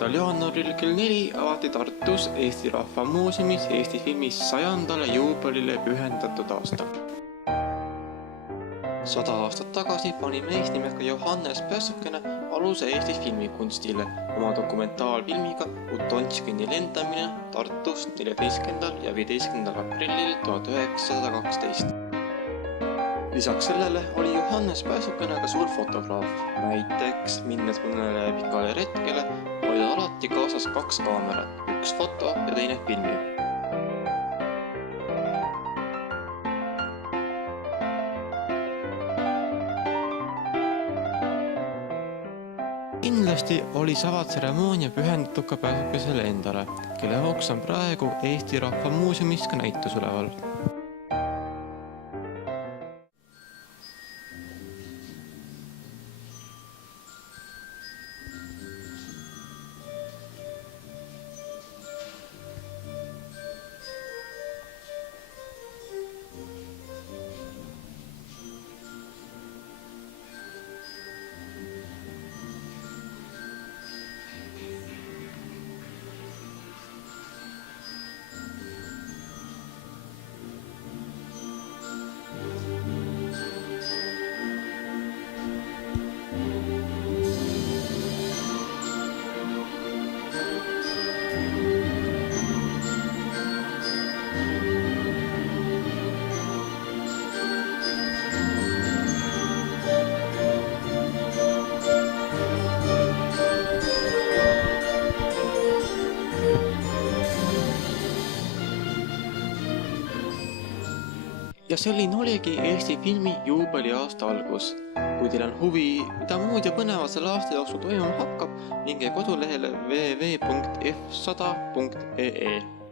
jaanuaril kell 4 avati Tartus Eesti Rahva Muuseumis Eesti filmi 100. juubelile pühendatud aasta. 100 aastat tagasi pani mees nimega Johannes Pääsukene aluse Eesti filmikunstile oma dokumentaalfilmiga Utonškini lendamine Tartust 14. ja 15. aprillil 1912. Lisaks sellele oli Johannes Pääsukene ka suur fotograaf. Näiteks minnes mõnele pikale retkele oli alati kaasas 2 kaamerat, üks foto ja teine filmi. Kindlasti oli savatseremoonia pühendatud ka Pääsukesele endale, kelle hooks on praegu Eesti Rahva Muuseumis ka näitus üleval. Ja selline oligi Eesti filmi juubeliaasta algus. Kui teil on huvi, mida muud ja põnevat selle aasta jooksul toimuma hakkab, minge kodulehele www.f100.ee.